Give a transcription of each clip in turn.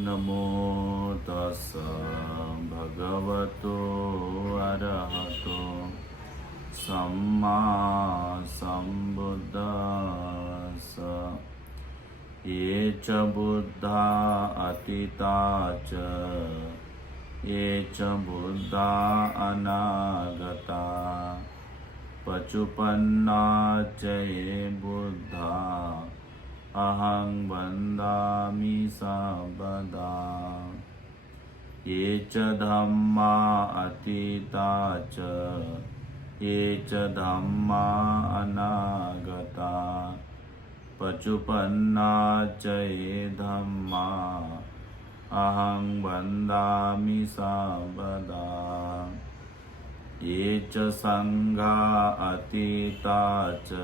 नमो तस् भगवतो अरहतो सम्मा सम्बुद्धास्स। ये च बुद्धा अतीता च ये च बुद्धा अनागता पचुपन्ना च ये बुद्धा अहं वन्दामि सर्वदा। ये च धम्मा अतीता च ये च धम्मा अनागता पचुपन्ना च ये धम्मा अहं वन्दामि सर्वदा। ये च संघा अतीता च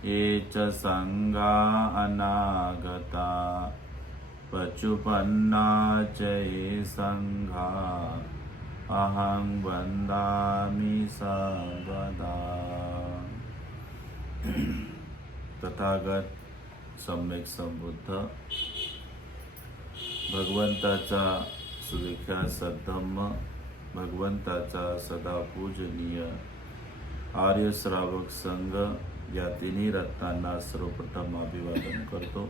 ये च संघा अनागता पचुपन्ना च ये संघा अहं वन्दामि सर्वदा। तथागत सम्यक संबुद्ध भगवंताचा सुविख्यात सद्धम्म, भगवंताचा सदा पूजनीय आर्य श्रावक संघ या तिन्ही रत्नांना सर्वप्रथम अभिवादन करतो।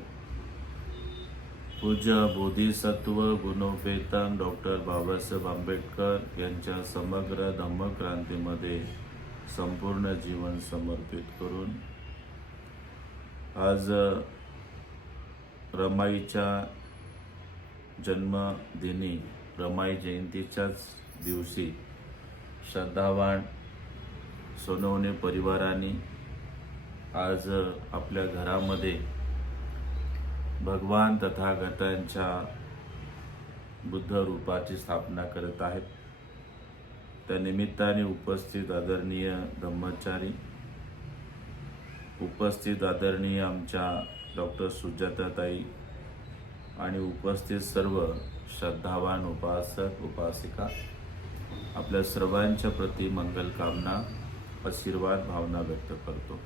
पूज्य बोधिसत्व गुणोपेतन डॉक्टर बाबासाहेब आंबेडकर यांच्या समग्र धम्मक्रांतीमध्ये संपूर्ण जीवन समर्पित करून आज रमाईच्या जन्मदिनी रमाई जयंतीच्याच दिवशी श्रद्धावान सोनवणे परिवाराने आज आपल्या घरामध्ये भगवान तथागतांच्या बुद्ध रूपाची स्थापना करत आहेत। त्या निमित्ताने उपस्थित आदरणीय ब्रह्मचारी, उपस्थित आदरणीय आमच्या डॉक्टर सुजाताताई आणि उपस्थित सर्व श्रद्धावान उपासक उपासिका आपल्या सर्वांच्या प्रती मंगल कामना आशीर्वाद भावना व्यक्त करतो।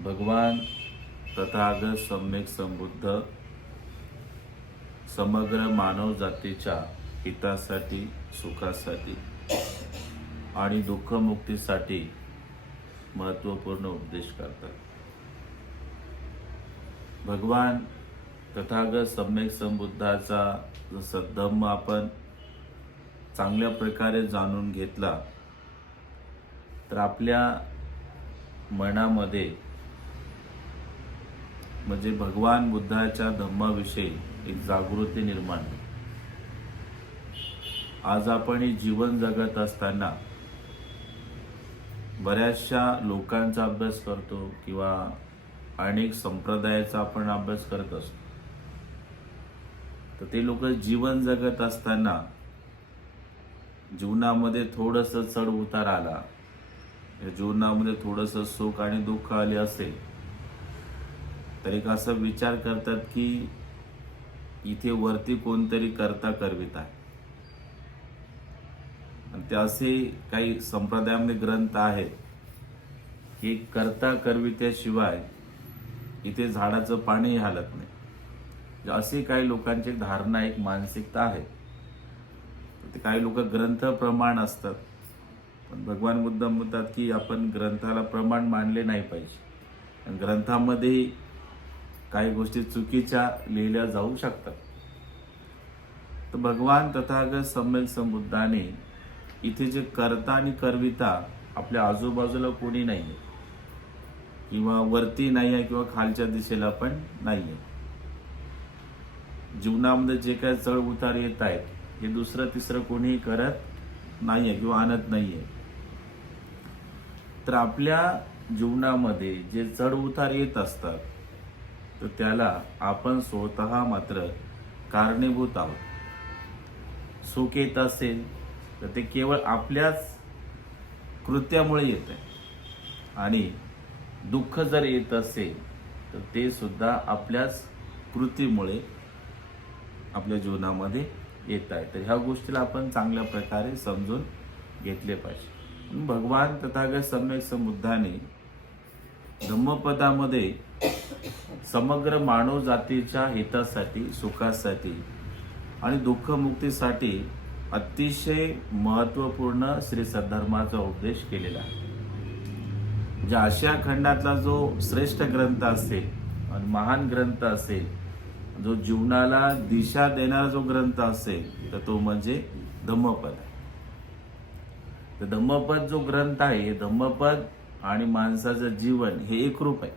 भगवान तथागत सम्यक संबुद्ध समग्र मानव जातीच्या हितासाठी, सुखासाठी आणि दुःखमुक्तीसाठी महत्त्वपूर्ण उपदेश करतात। भगवान तथागत सम्यक संबुद्धाचा जो सद्धम्म आपण चांगल्या प्रकारे जाणून घेतला तर आपल्या मनामध्ये म्हणजे भगवान बुद्धाच्या धम्माविषयी एक जागृती निर्माण होईल। आज आपण हे जीवन जगत असताना बऱ्याचशा लोकांचा अभ्यास करतो किंवा अनेक संप्रदायाचा आपण अभ्यास करत असतो। तर ते लोक जीवन जगत असताना जीवनामध्ये थोडंसं चढ उतार आला, या जीवनामध्ये थोडंसं सुख आणि दुःख आले असेल तर एक असा विचार करतात की इथे वरती कोणतरी करता करवित आहे। आणि ते असे काही संप्रदायामध्ये ग्रंथ आहेत की करता करवित्याशिवाय इथे झाडाचं पाणी हालत नाही। असे काही लोकांची धारणा, एक मानसिकता आहे। ते काही लोक ग्रंथ प्रमाण असतात, पण भगवान बुद्ध म्हणतात की आपण ग्रंथाला प्रमाण मानले नाही पाहिजे। ग्रंथामध्ये काही गोष्टी चुकीच्या लिहिल्या जाऊ शकतात। तर भगवान तथागत सम्यक संबुद्धाने इथे जे करता आणि करविता आपल्या आजूबाजूला कोणी नाही आहे, किंवा वरती नाही आहे किंवा खालच्या दिशेला पण नाही आहे। जीवनामध्ये जे काही चढ उतार येत आहेत हे दुसरं तिसरं कोणीही करत नाही आहे किंवा आणत नाही आहे। तर आपल्या जीवनामध्ये जे चढ उतार येत असतात तर त्याला आपण स्वतः मात्र कारणीभूत आहोत। सुख येत असेल तर ते केवळ आपल्याच कृत्यामुळे येत आहे, आणि दुःख जर येत असेल तर ते सुद्धा आपल्याच कृतीमुळे आपल्या जीवनामध्ये येत आहे। तर ह्या गोष्टीला आपण चांगल्या प्रकारे समजून घेतले पाहिजे। भगवान तथागत सम्यक संबुद्धाने धम्मपदामध्ये समग्र मानव जातीच्या हितासाठी, सुखासाठी आणि दुःखमुक्तीसाठी अतिशय महत्त्वपूर्ण श्री सद्धर्माचा उपदेश केलेला आहे. म्हणजे आशिया खंडातला जो श्रेष्ठ ग्रंथ असेल आणि महान ग्रंथ असेल, जो जीवनाला दिशा देणारा जो ग्रंथ असेल तर तो म्हणजे धम्मपद आहे. तर धम्मपद जो ग्रंथ आहे, हे धम्मपद आणि माणसाचं जीवन हे एकरूप आहे.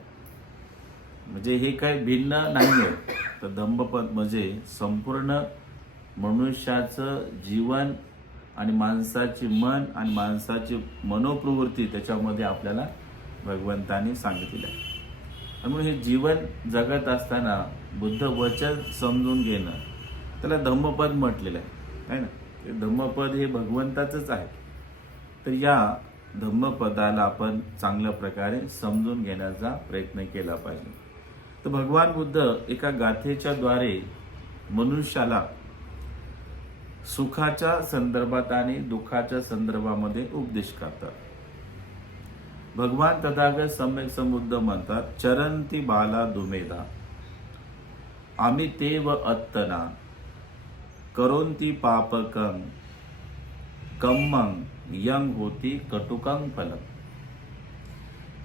म्हणजे हे काही भिन्न नाही आहे. तर धम्मपद म्हणजे संपूर्ण मनुष्याचं जीवन आणि माणसाची मन आणि माणसाची मनोप्रवृत्ती त्याच्यामध्ये आपल्याला भगवंतांनी सांगितलेलं आहे. त्यामुळे हे जीवन जगत असताना बुद्ध वचन समजून घेणं, त्याला धम्मपद म्हटलेलं आहे ना. ते धम्मपद हे भगवंताचंच आहे. तर या धम्मपदाला आपण चांगल्या प्रकारे समजून घेण्याचा प्रयत्न केला पाहिजे. तर भगवान बुद्ध एका गाथेच्या द्वारे मनुष्याला सुखाच्या संदर्भात आणि दुःखाच्या संदर्भामध्ये उपदेश करतात. भगवान तथागत सम्यक संबुद्ध म्हणतात, चरंती बाला दुमेधा आम्ही तेव अत्तना करोंती पापकं कम्मं यंग होती कटुकं फलम.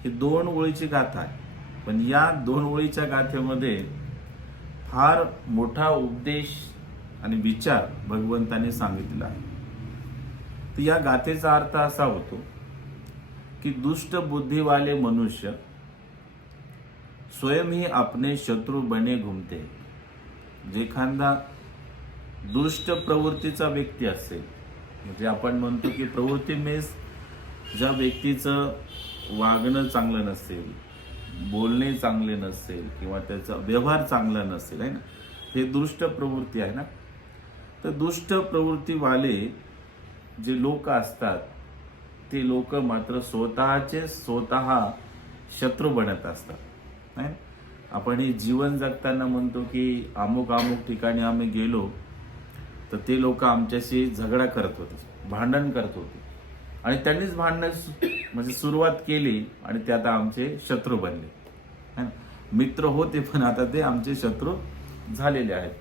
ही 2 ओळीची गाथा आहे. पण या 2 ओळीच्या गाथेमध्ये फार मोठा उपदेश आणि विचार भगवंताने सांगितलेला आहे. तर या गाथेचा अर्थ असा होतो की दुष्ट बुद्धि वाले मनुष्य स्वयं ही अपने शत्रु बने घूमते. जे एखादा दुष्ट प्रवृत्तीचा व्यक्ती असेल, म्हणजे आपण म्हणतो की प्रवृत्ती मीन्स ज्या व्यक्तीचं वागणं चांगलं नसेल, बोलणे चांगले नसेल किंवा त्याचा व्यवहार चांगला नसेल, आहे ना, हे दुष्ट प्रवृत्ती आहे ना. तर दुष्ट प्रवृत्तीवाले जे लोक असतात ते लोक मात्र स्वतः शत्रू बनत असतात. आपण हे जीवन जगताना म्हणतो की अमुक ठिकाणी आम्ही गेलो तर ते लोक आमच्याशी झगडा करत होते, भांडण करत होते आणि त्यांनीच भांडण म्हणजे सुरुवात केली आणि ते आता आमचे शत्रू बनले. मित्र होते पण आता ते आमचे शत्रू झालेले आहेत.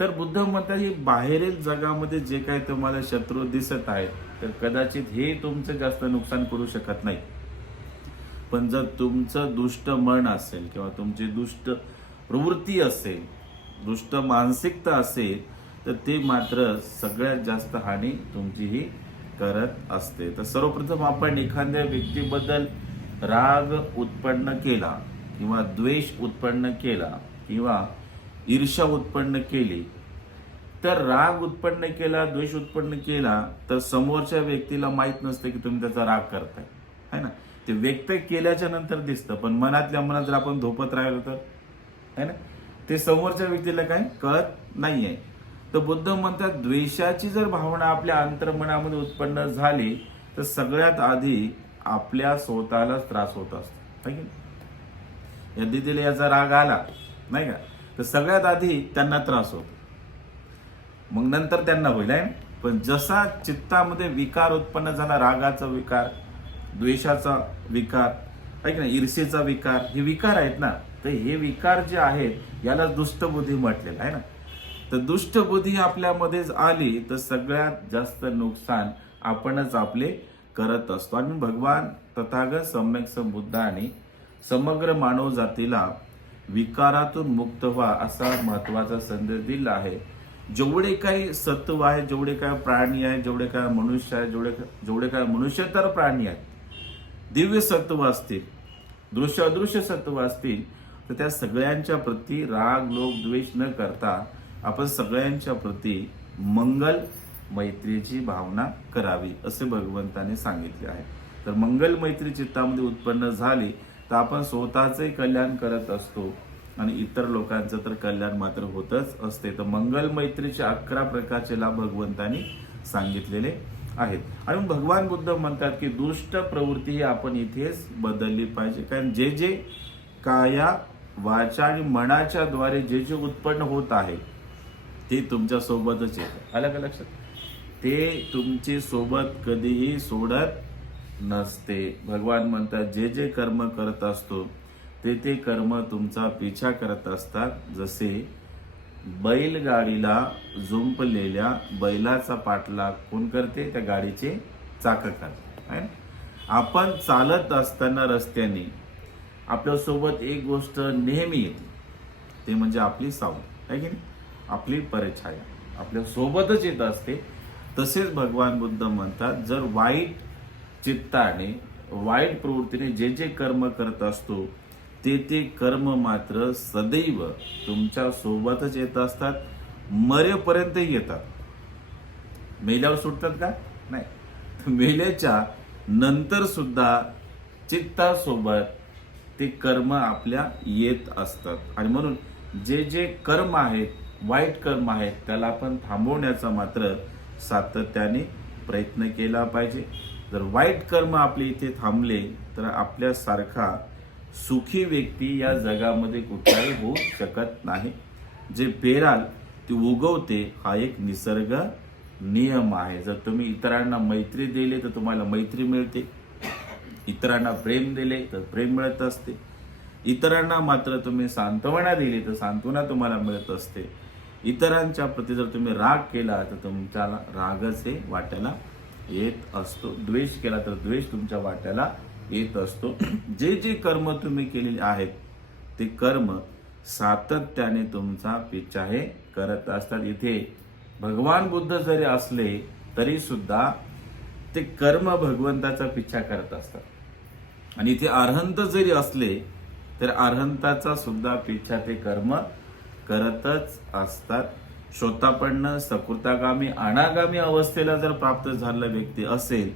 तर बुद्ध म्हणतात ही बाहेरील जगामध्ये जे काही तुम्हाला शत्रू दिसत आहेत तर कदाचित हे तुमचं जास्त नुकसान करू शकत नाही. पण जर तुमचं दुष्ट मन असेल किंवा तुमची दुष्ट प्रवृत्ती असेल, दुष्ट मानसिकता असेल तर ते मात्र सगळ्यात जास्त हानी तुमचीही करत असते. तर सर्वप्रथम आपण एखाद्या व्यक्तीबद्दल राग उत्पन्न केला किंवा द्वेष उत्पन्न केला किंवा ईर्ष्या उत्पन्न केली, तर राग उत्पन्न केला, द्वेष उत्पन्न केला तर समोरच्या व्यक्तीला माहित नसते की तुम्ही त्याचा राग करताय, है ना. ते व्यक्त केल्याच्या नंतर दिसतं, पण मनातल्या मनात जर आपण धोपत राहिलो तर, है ना, ते समोरच्या व्यक्तीला काही कळत नाहीये. तर बुद्ध म्हणतात द्वेषाची जर भावना आपल्या अंतर्मनामध्ये उत्पन्न झाली तर सगळ्यात आधी आपल्या स्वतःलाच त्रास होत असतो. या दिदीला याचा राग आला नाही का, तर सगळ्यात आधी त्यांना त्रास होतो, मग नंतर त्यांना होईल. आहे पण जसा चित्तामध्ये विकार उत्पन्न झाला, रागाचा विकार, द्वेषाचा विकार, ऐक ना, ईर्षेचा विकार, हे विकार आहेत ना. तर हे विकार जे आहेत याला दुष्ट बुद्धी म्हटलेलं आहे ना. तर दुष्ट बुद्धी आपल्यामध्ये आली तर सगळ्यात जास्त नुकसान आपणच आपले करत असतो. आणि भगवान तथागत सम्यक संबुद्धांनी समग्र मानव जातीला विकारातून मुक्त व्हा असा महत्वाचा संदेश दिला आहे. जेवढे काही सत्व आहे, जेवढे काय प्राणी आहे, जेवढे काय मनुष्य आहे, जेवढे काय मनुष्यतर प्राणी आहेत, दिव्य सत्व असतील, दृश्य अदृश्य सत्व असतील, तर त्या सगळ्यांच्या प्रती राग लोभ द्वेष न करता आपण सगळ्यांच्या प्रती मंगल मैत्रीची भावना करावी असे भगवंताने सांगितले आहे. तर मंगल मैत्री चित्तामध्ये उत्पन्न झाली तर आपण स्वतःचे कल्याण करत असतो आणि इतर लोकांचं तर कल्याण मात्र होतच असते. तर मंगल मैत्रीचे 11 प्रकारचे लाभ भगवंतांनी सांगितलेले आहेत. आणि भगवान बुद्ध म्हणतात की दुष्ट प्रवृत्ती ही आपण इथेच बदलली पाहिजे. कारण जे जे काया वाचा आणि मनाच्या द्वारे जे जे उत्पन्न होत आहे ते तुमच्या सोबतच येतं. आलं का लक्षात? ते तुमची सोबत कधीही सोडत नसते. भगवान म्हणतात जे जे कर्म करत असतो ते कर्म तुमचा पिछा करत असतात. जसे बैलगाडीला जुंपलेल्या बैलाचा पाठलाग कोण करते? त्या गाडीचे चाक करते. आपण चालत असताना रस्त्याने आपल्यासोबत एक गोष्ट नेहमी येते, ते म्हणजे आपली सावली आहे की नाही, आपली परछाया आपल्या सोबतच येत असते. तसेच भगवान बुद्ध म्हणतात, जर वाईट चित्ताने वाईट प्रवृत्तीने जे जे कर्म करत असतो ते कर्म मात्र सदैव तुमच्या सोबतच येत असतात, मरेपर्यंतही येतात. मेल्यावर सुटतात का? नाही. मेल्याच्या नंतर सुद्धा चित्तासोबत ते कर्म आपल्या येत असतात. आणि म्हणून जे जे कर्म आहेत, वाईट कर्म आहेत, त्याला आपण थांबवण्याचा मात्र सातत्याने प्रयत्न केला पाहिजे. जर वाईट कर्म आपले इथे थांबले तर आपल्यासारखा सुखी व्यक्ती या जगामध्ये कुठलाही होऊ शकत नाही. जे पेराल ते उगवते, हा एक निसर्ग नियम आहे. जर तुम्ही इतरांना मैत्री दिली तर तुम्हाला मैत्री मिळते, इतरांना प्रेम दिले तर प्रेम मिळत असते, इतरांना मात्र तुम्ही सांत्वना दिली तर सांत्वना तुम्हाला मिळत असते. इतरांच्या प्रती जर तुम्ही राग केला तर तुमच्याला रागच हे वाट्याला येत असतो, द्वेष केला तर द्वेष तुमच्या वाट्याला येत असतो. जे जे कर्म तुम्ही केलेले आहेत ते कर्म सातत्याने तुमचा पिछा हे करत असतात. इथे भगवान बुद्ध जरी असले तरी सुद्धा ते कर्म भगवंताचा पिछा करत असतात. आणि इथे अरहंत जरी असले तर अरहंताचा सुद्धा पिछा ते कर्म करतच असतात. शोतापन्न सकृतागामी अनागामी अवस्थेला जर प्राप्त झालेला व्यक्ती असेल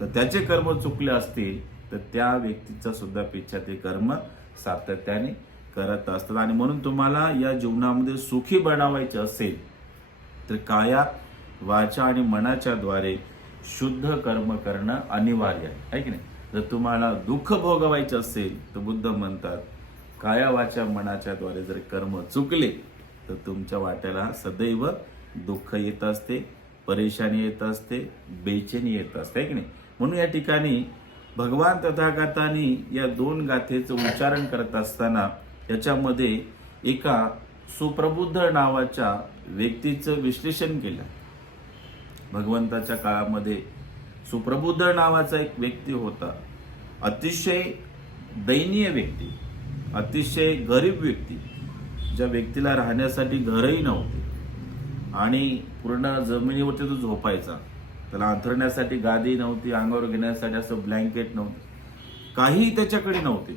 तर त्याचे कर्म चुकले असतील तर त्या व्यक्तीचा सुद्धा पिछा ते कर्म सातत्याने करत असतात. आणि म्हणून तुम्हाला या जीवनामध्ये सुखी बनावायचे असेल तर काया वाचा आणि मनाच्या द्वारे शुद्ध कर्म करणं अनिवार्य आहे की नाही. जर तुम्हाला दुःख भोगवायचे असेल तर बुद्ध म्हणतात, काया वाचा मनाच्या द्वारे जर कर्म चुकले तर तुमच्या वाट्याला सदैव दुःख येत असते, परेशानी येत असते, बेचैनी येत असते की नाही. म्हणून या ठिकाणी भगवान तथागतांनी या दोन गाथेचं उच्चारण करत असताना याच्यामध्ये एका सुप्रबुद्ध नावाच्या व्यक्तीचं विश्लेषण केलं. भगवंताच्या काळामध्ये सुप्रबुद्ध नावाचा एक व्यक्ती होता, अतिशय दयनीय व्यक्ती, अतिशय गरीब व्यक्ती, ज्या व्यक्तीला राहण्यासाठी घरही नव्हते आणि पूर्ण जमिनीवरती तो झोपायचा. त्याला अंथरण्यासाठी गादी नव्हती, अंगावर घेण्यासाठी असं ब्लँकेट नव्हतं, काहीही त्याच्याकडे नव्हते.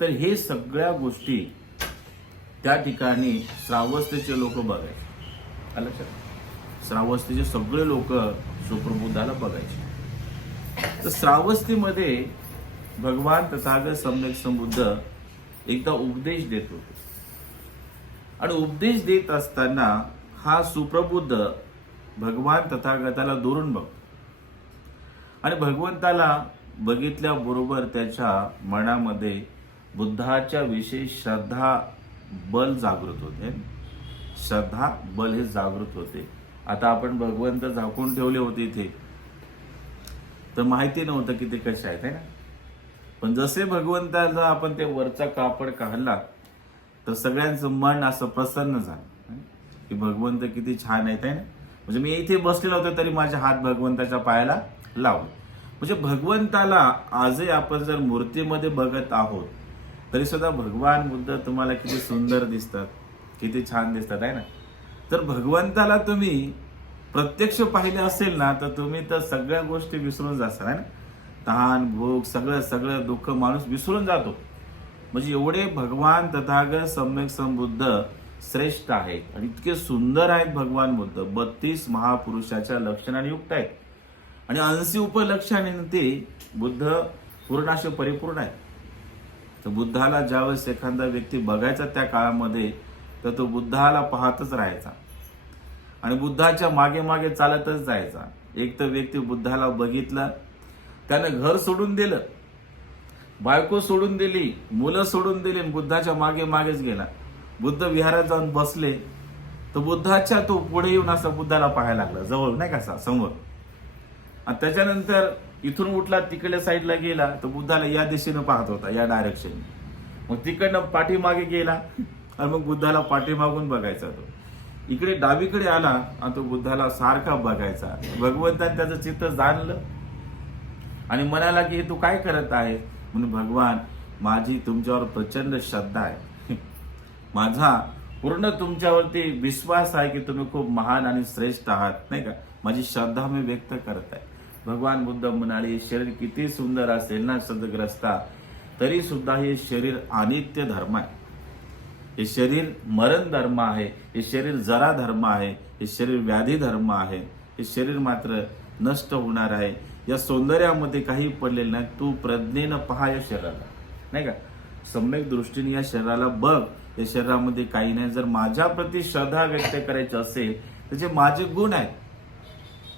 तर हे सगळ्या गोष्टी त्या ठिकाणी श्रावस्तीचे लोक बघायचे. आलं लक्षात? श्रावस्तीचे सगळे लोक सुप्रबुद्धाला बघायचे. तर श्रावस्तीमध्ये भगवान तथागत सम्यक संबुद्ध एकदा उपदेश देत होते. आणि उपदेश देत असताना हा सुप्रबुद्ध भगवान तथागताला दुरून बघतो. आणि भगवंताला बघितल्याबरोबर त्याच्या मनामध्ये बुद्धाच्या विषयी श्रद्धा बल जागृत होते. श्रद्धा बल हे जागृत होते. आता आपण भगवंत झाकून ठेवले होते इथे तर माहिती नव्हतं की ते कसे आहेत, है ना. पण जसे भगवंताला आपण ते वरचा कापड काढला तर सगळ्यांचं मन असं प्रसन्न झालं की भगवंत किती छान आहेत, है ना. म्हणजे मी इथे बसलेलो होतो तरी माझे हात भगवंताच्या पायाला लावले. म्हणजे भगवंताला आजही आपण जर मूर्तीमध्ये बघत आहोत तरी सुद्धा भगवान बुद्ध तुम्हाला किती सुंदर दिसतात, किती छान दिसतात, आहे ना. तर भगवंताला तुम्ही प्रत्यक्ष पाहिले असेल ना तर तुम्ही तर सगळ्या गोष्टी विसरून जासाल, आहे ना. तहान भूक सगळं सगळं दुःख माणूस विसरून जातो. म्हणजे एवढे भगवान तथागत सम्यक संबुद्ध श्रेष्ठ आहेत आणि इतके सुंदर आहेत भगवान बुद्ध. 32 महापुरुषाच्या लक्षणाने युक्त आहेत आणि 80 उपलक्षणाने ते बुद्ध पूर्णाशे परिपूर्ण आहेत. तर बुद्धाला ज्यावेळेस एखादा व्यक्ती बघायचा त्या काळामध्ये तर तो बुद्धाला पाहतच राहायचा आणि बुद्धाच्या मागे मागे चालतच जायचा. एक तर व्यक्ती बुद्धाला बघितला, त्यानं घर सोडून दिलं, बायको सोडून दिली, मुलं सोडून दिली, बुद्धाच्या मागे मागेच गेला. बुद्ध विहारात जाऊन बसले तर बुद्धाच्या तो पुढे येऊन असा बुद्धाला पाहायला लागला, जवळ नाही का समोर. आणि त्याच्यानंतर इथून उठला तिकडल्या साईडला गेला तर बुद्धाला या दिशेनं पाहत होता, या डायरेक्शन. मग तिकडनं पाठीमागे गेला आणि मग बुद्धाला पाठीमागून बघायचा तो. इकडे डावीकडे आला आणि तो बुद्धाला सारखा बघायचा. भगवंताने त्याचं चित्त जाणलं आणि म्हणाला की हे तू काय करत आहे? म्हणून भगवान, माझी तुमच्यावर प्रचंड श्रद्धा आहे, माझा पूर्ण तुमच्यावरती विश्वास आहे की तुम्ही खूप महान आणि श्रेष्ठ आहात, नाही का, माझी श्रद्धा मी व्यक्त करत आहे. भगवान बुद्ध म्हणाले, हे शरीर किती सुंदर असेल ना सद्ग्रस्ता, तरी सुद्धा हे शरीर अनित्य धर्म आहे, हे शरीर मरण धर्म आहे, हे शरीर जरा धर्म आहे, हे शरीर व्याधी धर्म आहे, हे शरीर मात्र नष्ट होणार आहे. या सौंदर्यामध्ये काही पडलेलं नाही. तू प्रज्ञेनं पहा या शरीराला, नाही का, सम्यक दृष्टीने या शरीराला बघ. या शरीरामध्ये काही नाही. जर माझ्या प्रती श्रद्धा व्यक्त करायची असेल तर जे माझे गुण आहेत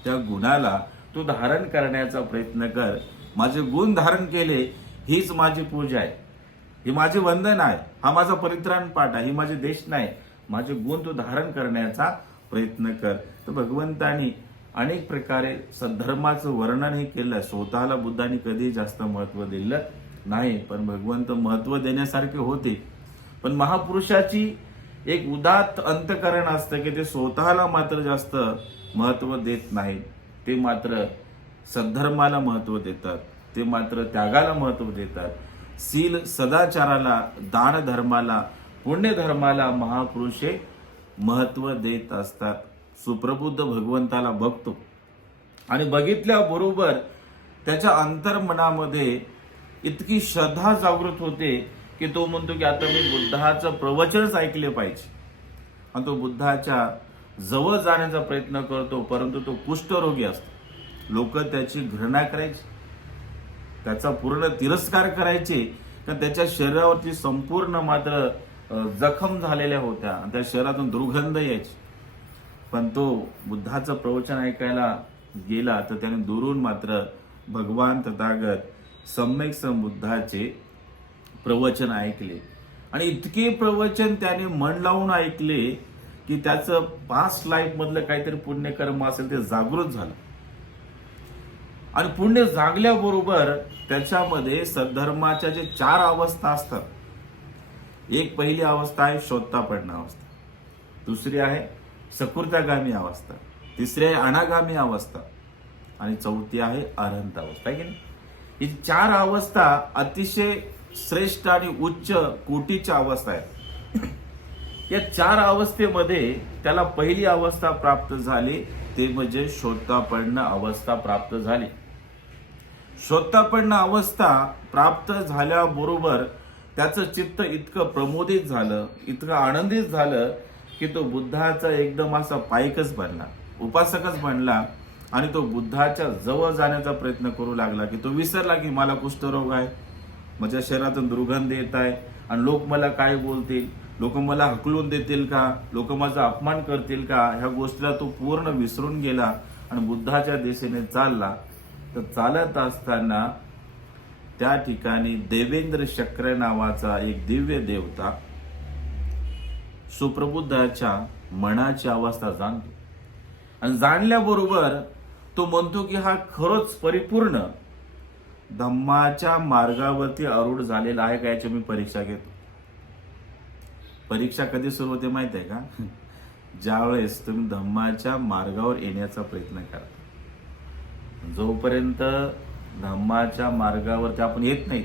त्या गुणाला तू धारण करण्याचा प्रयत्न कर. माझे गुण धारण केले हीच माझी पूजा आहे, ही माझी वंदन आहे, हा माझा परित्राण पाठ आहे, ही माझी देशना आहे. माझे गुण तू धारण करण्याचा प्रयत्न कर. तर भगवंतानी अनेक प्रकारे सद्धर्माचं वर्णन हे केलं. स्वतःला बुद्धांनी कधी जास्त महत्व दिलं नाही, पण भगवंत महत्व देण्यासारखे होते. पण महापुरुषाची एक उदात्त अंतकरण असतं की ते स्वतःला मात्र जास्त महत्व देत नाही. ते मात्र सद्धर्माला महत्व देतात, ते मात्र त्यागाला महत्व देतात. शील सदाचाराला, दान धर्माला, पुण्य धर्माला महापुरुषे महत्व देत असतात. सुप्रबुद्ध भगवंताला बघतो आणि बघितल्याबरोबर त्याच्या अंतर्मनामध्ये इतकी श्रद्धा जागृत होते की तो म्हणतो की आता मी बुद्धाचं प्रवचनच ऐकले पाहिजे. आणि तो बुद्धाच्या जवळ जाण्याचा प्रयत्न करतो, परंतु तो कुष्ठरोगी असतो. लोक त्याची घृणा करायची, त्याचा पूर्ण तिरस्कार करायचे, कारण त्याच्या शरीरावरती संपूर्ण मात्र जखम झालेल्या होत्या, त्या शरीरातून दुर्गंध यायची. पण तो बुद्धाचं प्रवचन ऐकायला गेला तर त्याने दुरून मात्र भगवान तथागत सम्यक संबुद्धाचे प्रवचन ऐकले. आणि इतके प्रवचन त्याने मन लावून ऐकले की त्याचं पास्ट लाईफ मधलं काहीतरी पुण्यकर्म असेल ते जागृत झालं. आणि पुण्य जागल्याबरोबर त्याच्यामध्ये सद्धर्माच्या जे 4 अवस्था असतात, एक पहिली अवस्था आहे शोधतापन्न अवस्था, दुसरी आहे सकृतागामी अवस्था, तिसरी आहे अनागामी अवस्था आणि चौथी आहे अरहंत अवस्था, आहे की नाही. ही 4 अवस्था अतिशय श्रेष्ठ आणि उच्च कोटीच्या अवस्था आहेत. या 4 अवस्थेमध्ये त्याला पहिली अवस्था प्राप्त झाली ते म्हणजे शोधतापन्न अवस्था प्राप्त झाली. शोधतापन्न अवस्था प्राप्त झाल्याबरोबर त्याचं चित्त इतकं प्रमोदित झालं, इतकं आनंदित झालं की तो बुद्धाचा एकदम असा पायकच बनला, उपासकच बनला. आणि तो बुद्धाच्या जवळ जाण्याचा प्रयत्न करू लागला की तो विसरला की मला कुष्ठरोग आहे, माझ्या शरीरातून दुर्गंध येत आहे आणि लोक मला काय बोलतील, लोक मला हकलून देतील का, लोक माझा अपमान करतील का, ह्या गोष्टीला तो पूर्ण विसरून गेला आणि बुद्धाच्या दिशेने चालला. तर चालत असताना त्या ठिकाणी देवेंद्र शक्र नावाचा एक दिव्य देवता सुप्रबुद्धाच्या मनाची अवस्था जाणतो. आणि जाणल्याबरोबर तो म्हणतो की हा खरोच परिपूर्ण धम्माच्या मार्गावरती आरूढ झालेला आहे का, याची मी परीक्षा घेतो. परीक्षा कधी सुरू होते माहिती आहे का? ज्यावेळेस तुम्ही धम्माच्या मार्गावर येण्याचा प्रयत्न करा. जोपर्यंत धम्माच्या मार्गावरती आपण येत नाही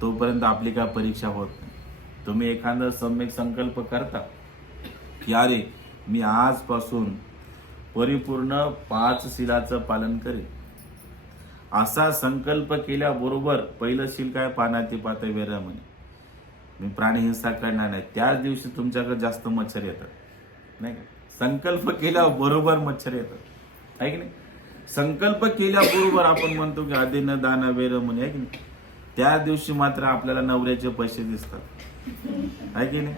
तोपर्यंत आपली काय परीक्षा होत नाही. तुम्ही एखादा सम्यक संकल्प करता की अरे मी आजपासून परिपूर्ण 5 शीलाचं पालन करेन, असा संकल्प केल्याबरोबर पहिलं शील काय, पानातिपात विरमणे, मी प्राणीहिंसा करणार नाही. त्याच दिवशी तुमच्याकडे जास्त मच्छर येतात, नाही का. संकल्प केल्याबरोबर मच्छर येतात, आहे की नाही. संकल्प केल्याबरोबर आपण म्हणतो की आदिन दाना वेरमणे, आहे की नाही. त्या दिवशी मात्र आपल्याला नवऱ्याचे पैसे दिसतात, आहे की नाही.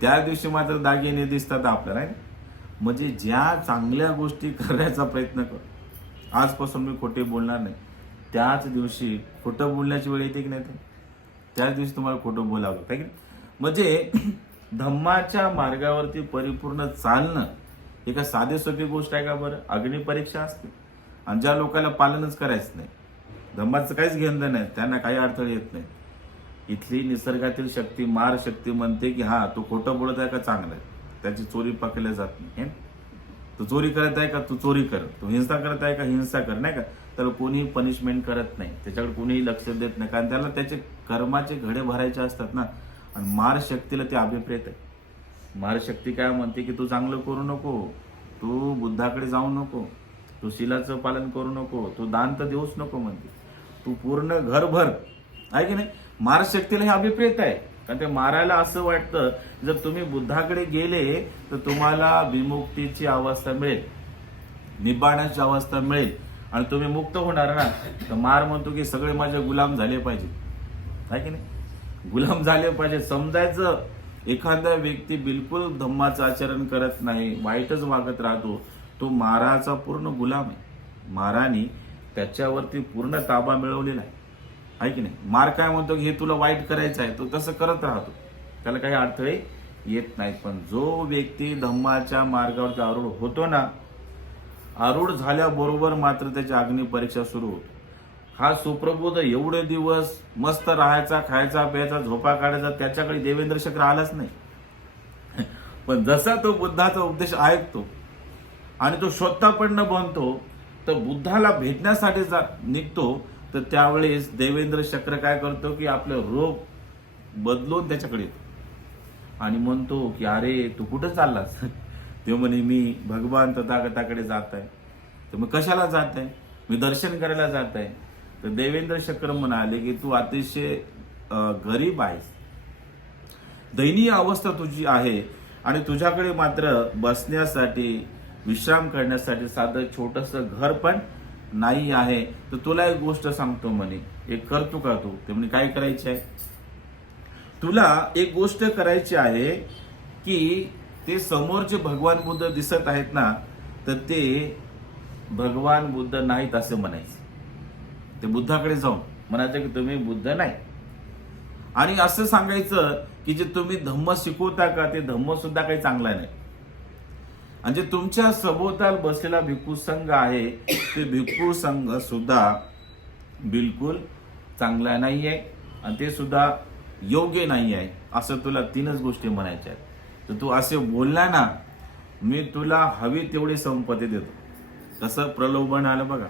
त्या दिवशी मात्र दागिने दिसतात आपल्याला, आहे. म्हणजे ज्या चांगल्या गोष्टी करण्याचा प्रयत्न कर, आजपासून मी खोटे बोलणार नाही, त्याच दिवशी खोटं बोलण्याची वेळ येते की नाही, त्याच दिवशी तुम्हाला खोटं बोलावं लागतं, आहे की नाही. म्हणजे धम्माच्या मार्गावरती परिपूर्ण चालणं हे का साधी सोपी गोष्ट आहे का बरं. अग्निपरीक्षा असते आणि ज्या लोकांना पालनच करायचं नाही, धम्माचं काहीच घेणं नाही, त्यांना काही अडथळे येत नाही, इथली निसर्गातील शक्ती मार शक्ती म्हणते की हा तू खोटं बोलत आहे का चांगलं आहे, त्याची चोरी पकडल्या जात नाही. हे? तू चोरी करत आहे का तू चोरी कर, तू हिंसा करत आहे का हिंसा कर, नाही का. तर कोणीही पनिशमेंट करत नाही, त्याच्याकडे कोणीही लक्ष देत नाही, कारण त्याला त्याचे कर्माचे घडे भरायचे असतात ना. आणि मार शक्तीला ते अभिप्रेत आहे. मार शक्ती काय म्हणते की तू चांगलं करू नको, तू बुद्धाकडे जाऊ नको, तू शिलाचं पालन करू नको, तू दान तर देऊच नको म्हणते, तू पूर्ण घरभर आहे की नाही. मार शक्तीला हे अभिप्रेत आहे, कारण ते मारायला असं वाटतं जर तुम्ही बुद्धाकडे गेले तर तुम्हाला विमुक्तीची अवस्था मिळेल, निब्बाणाची अवस्था मिळेल आणि तुम्ही मुक्त होणार ना. तर मार म्हणतो की सगळे माझे गुलाम झाले पाहिजे, आहे की नाही, गुलाम झाले पाहिजे. समजायचं एखादा व्यक्ती बिलकुल धम्माचं आचरण करत नाही, वाईटच वागत राहतो, तो माराचा पूर्ण गुलाम आहे. माराने त्याच्यावरती पूर्ण ताबा मिळवलेला आहे की नाही. मार काय म्हणतो की हे तुला वाईट करायचं आहे, तो तसं करत राहतो, त्याला काही अडथळे येत नाहीत. पण जो व्यक्ती धम्माच्या मार्गावरती आरूढ होतो ना, आरूढ झाल्याबरोबर मात्र त्याची अग्नी परीक्षा सुरू होतो. हा सुप्रबोध एवढे दिवस मस्त राहायचा, खायचा प्यायचा, झोपा काढायचा, त्याच्याकडे देवेंद्र शक्र आलाच नाही. पण जसा तो बुद्धाचा उपदेश ऐकतो आणि तो स्वतःपन्न बनतो, तर बुद्धाला भेटण्यासाठी निघतो, तर त्यावेळेस देवेंद्र शक्र काय करतो की आपलं रूप बदलून त्याच्याकडे येतो आणि म्हणतो की अरे तू कुठं चाललास. ते म्हणे मी भगवान तथागताकडे जात आहे. तर मग कशाला जात आहे, मी दर्शन करायला जात आहे. तर देवेंद्र शक्र म्हणाले की तू अतिशय गरीब आहेस, दयनीय अवस्था तुझी आहे आणि तुझ्याकडे मात्र बसण्यासाठी विश्राम करण्यासाठी साधं छोटंसं घर पण नाही आहे. तर तुला एक गोष्ट सांगतो म्हणे, एक करतो का तू. ते म्हणे काय करायची आहे, तुला एक गोष्ट करायची आहे की ते समोरचे भगवान बुद्ध दिसत आहेत ना, तर ते भगवान बुद्ध नाहीत असं म्हणायचं. ते बुद्धाकडे जाऊन म्हणायचं की तुम्ही बुद्ध नाही, आणि असं सांगायचं की जे तुम्ही धम्म शिकवता का ते धम्म सुद्धा काही चांगला नाही, आणि जे तुमच्या सभोवताल बसलेला भिक्खू संघ आहे ते भिक्खू संघ सुद्धा बिलकुल चांगला नाही आहे आणि ते सुद्धा योग्य नाही आहे. असं तुला तीनच गोष्टी म्हणायच्या आहेत. तर तू असे बोलला ना, मी तुला हवी तेवढी संपत्ती देतो. कसं प्रलोभन आलं बघा,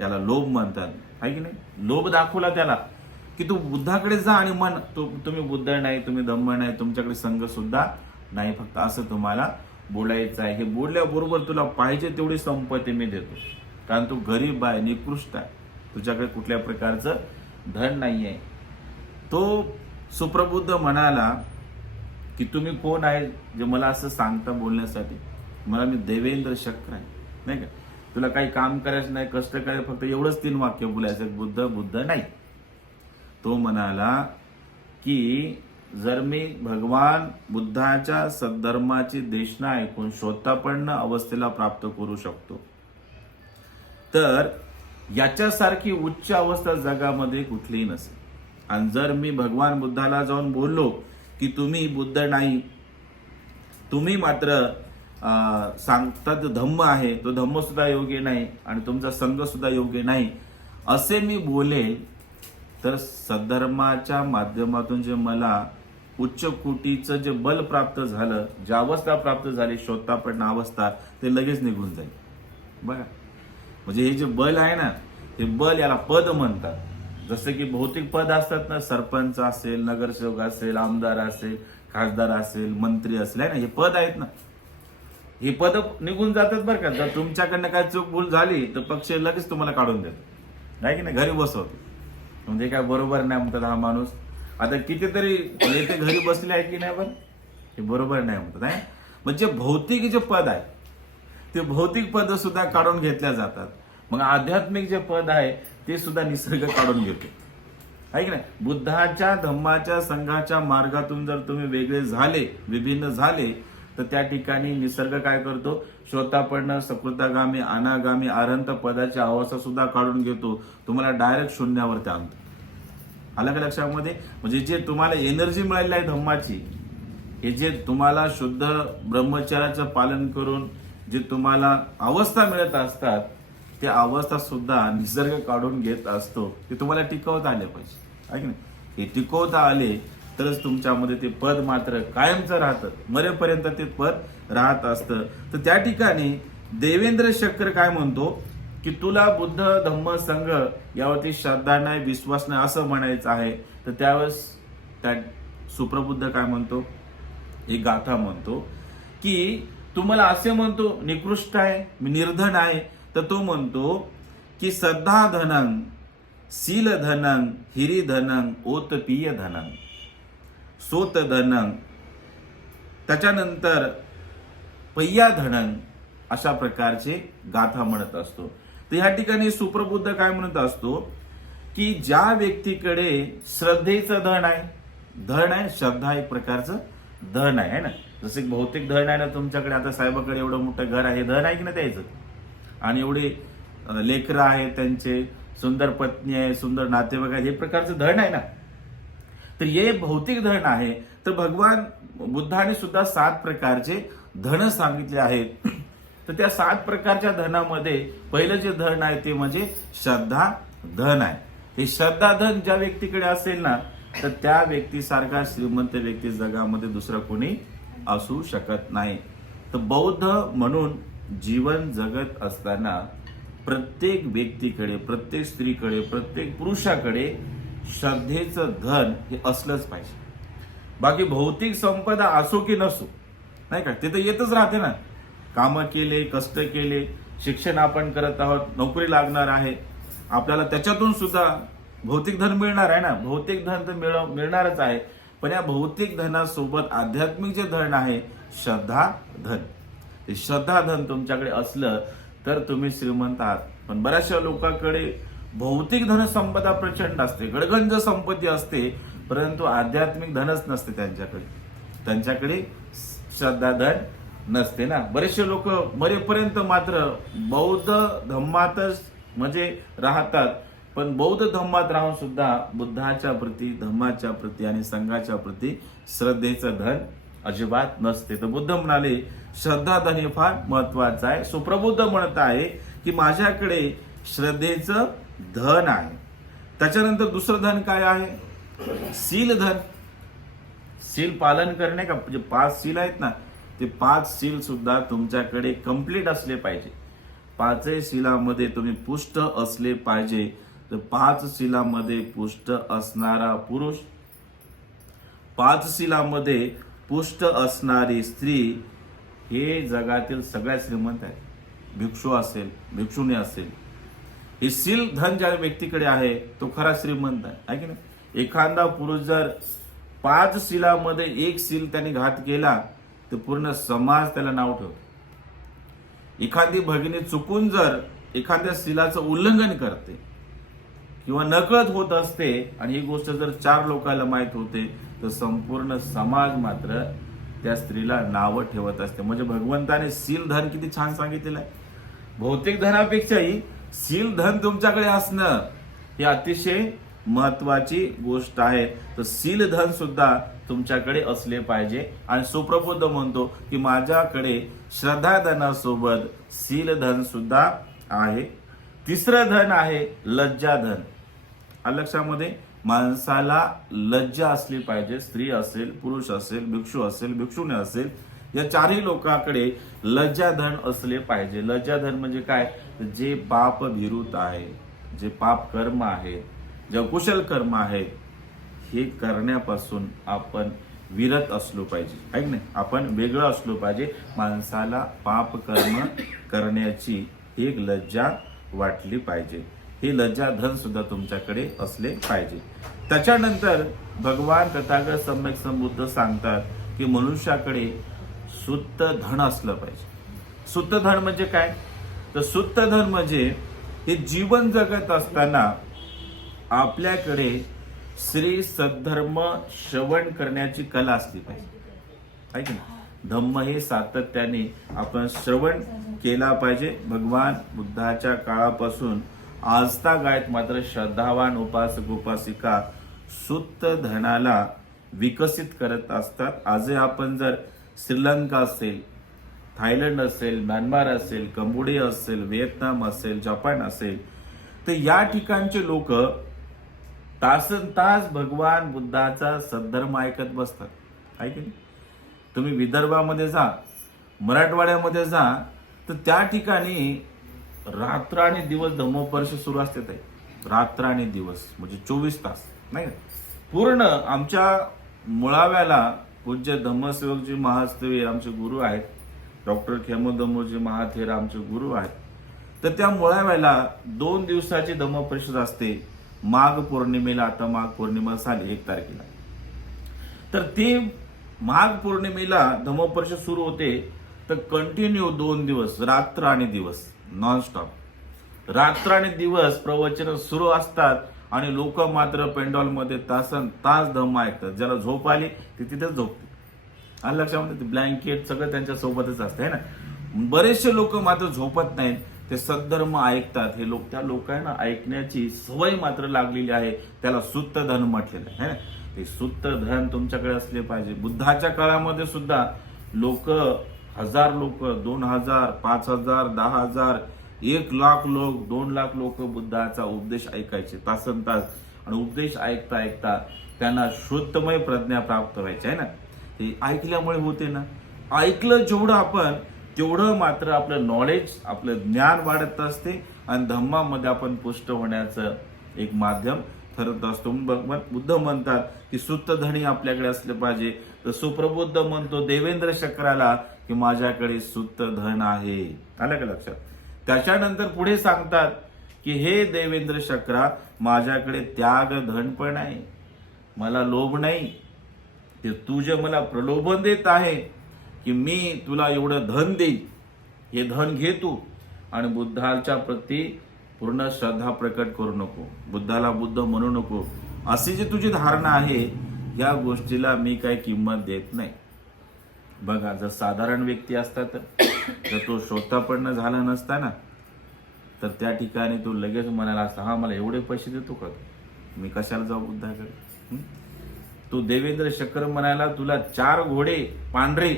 याला लोभ म्हणतात, आहे की नाही. लोभ दाखवला त्याला की तू बुद्धाकडे जा आणि म्हण तुम्ही बुद्ध नाही, तुम्ही धम्म नाही, तुमच्याकडे संघ सुद्धा नाही, फक्त असं तुम्हाला बोलायचं आहे. हे बोलल्याबरोबर तुला पाहिजे तेवढी संपत्ती मी देतो, कारण तू गरीब आहे, निकृष्ट आहे, तुझ्याकडे कुठल्या प्रकारचं धन नाही आहे. तो सुप्रबुद्ध म्हणाला की तुम्ही कोण आहे जे मला असं सांगता बोलण्यासाठी. मला मी देवेंद्र शक्र आहे, नाही का. तुला काही काम करायचं नाही, कष्ट करायचं, फक्त एवढंच 3 वाक्य बोलायचं, बुद्ध बुद्ध नाही. तो म्हणाला की जर मी भगवान बुद्धाच्या सद्धर्माची देशना ऐकून स्वतःपन्न अवस्थेला प्राप्त करू शकतो, तर याच्यासारखी उच्च अवस्था जगामध्ये कुठलीही नसेल. आणि जर मी भगवान बुद्धाला जाऊन बोललो की तुम्ही बुद्ध नाही, तुम्ही मात्र सांगतात धम्म आहे, तो धम्म सुद्धा योग्य नाही आणि तुमचा संघ सुद्धा योग्य नाही, असे मी बोलेल, तर सद्धर्माच्या माध्यमातून जे मला उच्च कोटीचं जे बल प्राप्त झालं, जी अवस्था प्राप्त झाली स्वतःपर्ण अवस्था, ते लगेच निघून जाईल. बघा, म्हणजे हे जे बल आहे ना, हे बल याला पद म्हणतात. जसं की भौतिक पद असतात ना, सरपंच असेल, नगरसेवक असेल, आमदार असेल, खासदार असेल, मंत्री असेल, आहे ना, हे पद आहेत ना, हे पद निघून जातात बरं का. जर तुमच्याकडनं काय चूक भूल झाली तर पक्ष लगेच तुम्हाला काढून देतो, नाही की नाही, घरी बसवतो. म्हणजे काय बरोबर नाही म्हणतात हा माणूस. आता कितीतरी नेते घरी बसले आहेत की नाही, बरं, हे बरोबर नाही म्हणतात आहे. म्हणजे भौतिक जे पद आहे ते भौतिक पद सुद्धा काढून घेतल्या जातात. मग आध्यात्मिक जे पद आहे ते सुद्धा निसर्ग काढून घेतो, आहे की नाही. बुद्धाच्या धम्माच्या संघाच्या मार्गातून जर तुम्ही वेगळे झाले, विभिन्न झाले, तर त्या ठिकाणी निसर्ग काय करतो, स्वतःपर्ण सकृतागामी अनागामी अरहंत पदाची अवस्था सुद्धा काढून घेतो, तुम्हाला डायरेक्ट शून्यावरती आणतो. आलं का लक्षामध्ये. म्हणजे जे तुम्हाला एनर्जी मिळाली आहे धम्माची, हे जे तुम्हाला शुद्ध ब्रह्मचर्याचं पालन करून जे तुम्हाला अवस्था मिळत असतात, त्या अवस्था सुद्धा निसर्ग काढून घेत असतो. ते तुम्हाला टिकवत आले पाहिजे, आहे की नाही. हे टिकवता आले तरच तुमच्यामध्ये ते पद मात्र कायमचं राहतं, मरेपर्यंत ते पद राहत असतं. तर त्या ठिकाणी देवेंद्र शक्कर काय म्हणतो की तुला बुद्ध धम्म संघ यावरती श्रद्धा नाही, विश्वास नाही असं म्हणायचं आहे. तर त्यावेळेस त्या सुप्रबुद्ध काय म्हणतो, एक गाथा म्हणतो की तुम्हाला असे म्हणतो निकृष्ट आहे, मी निर्धन आहे. तर तो म्हणतो की श्रद्धा धनं, शील धनं, हिरी धनं, ओतपीय धनं, सोत धनं, त्याच्यानंतर पय्या धनं, अशा प्रकारचे गाथा म्हणत असतो. तर ह्या ठिकाणी सुप्रबुद्ध काय म्हणत असतो की ज्या व्यक्तीकडे श्रद्धेचं धन आहे, धन आहे, श्रद्धा एक प्रकारचं धन आहे ना, जसे भौतिक धन आहे ना तुमच्याकडे, आता साहेबाकडे एवढं मोठं घर आहे, धन आहे की ना त्याचं, आणि एवढे लेकरं आहेत त्यांचे, सुंदर पत्नी आहे, सुंदर नातेवाईक आहे, हे प्रकारचं धन आहे ना. तर हे भौतिक धन आहे. तर भगवान बुद्धाने सुद्धा 7 प्रकारचे धन सांगितले आहेत. तर त्या 7 प्रकारच्या धनामध्ये पहिलं जे धन आहे ते म्हणजे श्रद्धा धन आहे. हे श्रद्धा धन ज्या व्यक्तीकडे असेल ना, तर त्या व्यक्तीसारखा श्रीमंत व्यक्ती जगामध्ये दुसरा कोणी असू शकत नाही. तर बौद्ध म्हणून जीवन जगत असताना प्रत्येक व्यक्तीकडे, प्रत्येक स्त्रीकडे, प्रत्येक पुरुषाकडे श्रद्धेचं धन हे असलंच पाहिजे. बाकी भौतिक संपदा असो की नसो, नाही का, ते तर येतच राहते ना. कामं केले, कष्ट केले, शिक्षण आपण करत आहोत, नोकरी लागणार आहे, आपल्याला त्याच्यातून सुद्धा भौतिक धन मिळणार आहे ना. भौतिक धन तर मिळणारच आहे, पण या भौतिक धनासोबत आध्यात्मिक जे धन आहे श्रद्धा धन, ते श्रद्धा धन तुमच्याकडे असलं तर तुम्ही श्रीमंत आहात. पण बऱ्याचशा लोकांकडे भौतिक धन संपदा प्रचंड असते, गडगंज संपत्ती असते, परंतु आध्यात्मिक धनच नसते त्यांच्याकडे श्रद्धा धन नसते ना. बरेचसे लोक मरेपर्यंत मात्र बौद्ध धम्मातच म्हणजे राहतात, पण बौद्ध धम्मात राहून सुद्धा बुद्धाच्या प्रती, धम्माच्या प्रती आणि संघाच्या प्रती श्रद्धेचं धन अजिबात नसते. तर बुद्ध म्हणाले श्रद्धा धन हे फार महत्वाचं आहे. सुप्रबुद्ध म्हणत आहे की माझ्याकडे श्रद्धेचं धन आहे. त्याच्यानंतर दुसरं धन काय आहे, शील धन. शील पालन करणे का, म्हणजे 5 शील आहेत ना, ते 5 शील सुद्धा तुमच्याकडे कंप्लीट असले पाहिजे. 5 शीलामध्ये तुम्ही पुष्ट असले पाहिजे. तर 5 शीलामध्ये पुष्ट असणारा पुरुष, 5 शीलामध्ये पुष्ट असणारी स्त्री हे जगातील सगळ्यात श्रीमंत आहे. भिक्षू असेल, भिक्षुणी असेल, हे शील धन ज्या व्यक्तीकडे आहे तो खरा श्रीमंत आहे की नाही. एखादा पुरुष जर 5 शीलामध्ये 1 शील त्याने घात केला तर पूर्ण समाज त्याला नाव ठेवतो. एखादी भगिनी चुकून जर एखाद्या शीलाचं उल्लंघन करते किंवा नकळत होत असते आणि ही गोष्ट जर 4 लोकांना माहित होते तर संपूर्ण समाज मात्र त्या स्त्रीला नावं ठेवत असते. म्हणजे भगवंताने शील धन किती छान सांगितलेलं आहे. भौतिक धनापेक्षाही शील धन तुमच्याकडे असणं ही अतिशय महत्वाची गोष्ट आहे. तर शील धन सुद्धा तुमच्याकडे असले पाहिजे. आणि सुप्रबुद्ध म्हणतो की माझ्याकडे श्रद्धा धनासोबत शील धन सुद्धा आहे. तिसरं धन आहे लज्जा धन. लक्षामध्ये माणसाला लज्जा असली पाहिजे. स्त्री असेल, पुरुष असेल, भिक्षू असेल, भिक्षुणी असेल, या 4ही लोकांकडे लज्जा धन असले पाहिजे. लज्जा धन म्हणजे काय, जे पाप विरुद्ध आहे, जे पाप कर्म आहे, जे कुशल कर्म आहे, हे करण्यापासून आपण विरत असलो पाहिजे, आहे की नाही. आपण वेगळं असलो पाहिजे. माणसाला पाप कर्म करण्याची एक लज्जा वाटली पाहिजे. हे लज्जा धन सुद्धा तुमच्याकडे असले पाहिजे. त्याच्यानंतर भगवान तथागत सम्यक संबुद्ध सांगतात की मनुष्याकडे शुद्ध धन असलं पाहिजे. शुद्ध धन म्हणजे काय, तर शुद्ध धन म्हणजे हे जीवन जगत असताना आपल्याकडे श्री सद्धर्म श्रवण करण्याची कला असली पाहिजे, आहे की नाही. धम्म हे सातत्याने आपण श्रवण केला पाहिजे. भगवान बुद्धाच्या काळापासून आजता गायत मात्र श्रद्धावान उपासक उपासिका शुद्ध धनाला विकसित करत असतात. आजही आपण जर श्रीलंका असेल, थायलंड असेल, म्यानमार असेल, कंबोडिया असेल, व्हिएतनाम असेल, जपान असेल, तर या ठिकाणचे लोक तासन तास भगवान बुद्धाचा सद्धर्म ऐकत बसतात. आहे की नाही? तुम्ही विदर्भामध्ये जा, मराठवाड्यामध्ये जा, तर त्या ठिकाणी रात्र आणि दिवस धम्मोपदेश सुरू असते ताई. रात्र आणि दिवस म्हणजे 24 तास नाही का? पूर्ण आमच्या मुळाव्याला पूज्य धम्मसेवकजी महास्तवीर आमचे गुरु आहेत, डॉक्टर खेमोदमोजी महाथेर आमचे गुरु आहेत. तर त्या मुळाव्याला 2 दिवसाची धम्मपरिषद असते. माघ पौर्णिमेला, आता माघ पौर्णिमा झाली 1 तारखेला, तर ती माघ पौर्णिमेला धम्मपरिषद सुरू होते. तर कंटिन्यू 2 दिवस रात्र आणि दिवस नॉनस्टॉप रात्र आणि दिवस प्रवचन सुरू असतात आणि लोक मात्र पेंडॉलमध्ये तासन तास धम्म ऐकतात. ज्याला झोप आली ती तिथेच झोपते. आणि लक्षामध्ये ब्लँकेट सगळं त्यांच्या सोबतच असतं आहे ना. बरेचसे लोक मात्र झोपत नाहीत, ते सद्धर्म ऐकतात. हे लोक, त्या लोकांना ऐकण्याची सवय मात्र लागलेली आहे. त्याला सुत्त धन म्हटलेलं आहे ना. ते सुत्त धन तुमच्याकडे असले पाहिजे. बुद्धाच्या काळामध्ये सुद्धा लोक, 1000 लोक, 2000, 5000, 10,000, 1,00,000 लोक, 2,00,000 लोक बुद्धाचा उपदेश ऐकायचे तासन तास. आणि उपदेश ऐकता ऐकता त्यांना शुद्धमय प्रज्ञा प्राप्त व्हायची आहे ना. ते ऐकल्यामुळे होते ना. ऐकलं जेवढं आपण तेवढं मात्र आपलं नॉलेज, आपलं ज्ञान वाढत असते आणि धम्मामध्ये आपण पुष्ट होण्याचं एक माध्यम ठरत असतो. बुद्ध म्हणतात की सुत्त धनी आपल्याकडे असले पाहिजे. तर सुप्रबुद्ध म्हणतो देवेंद्र शक्राला की माझ्याकडे सुत्त धन आहे. आलं का लक्षात? त्याच्यानंतर पुढे सांगतात की हे देवेंद्र शक्रा, माझ्याकडे त्याग धन पण आहे, मला लोभ नाही. ते तू जे मला प्रलोभन देत आहे की मी तुला एवढं धन देईन, हे धन घे तू, आणि बुद्धाच्या प्रती पूर्ण श्रद्धा प्रकट करू नको, बुद्धाला बुद्ध म्हणू नको, अशी जी तुझी धारणा आहे, या गोष्टीला मी काही किंमत देत नाही. बघा, जर साधारण व्यक्ती असता तर तो श्रोतापन्न झाला नसता ना, तर त्या ठिकाणी तो लगेच म्हणाला असता, हा मला एवढे पैसे देतो का, मी कशाला जाऊ बुद्धाकडे. तो देवेंद्र शक्र म्हणाला, तुला 4 घोडे पांढरे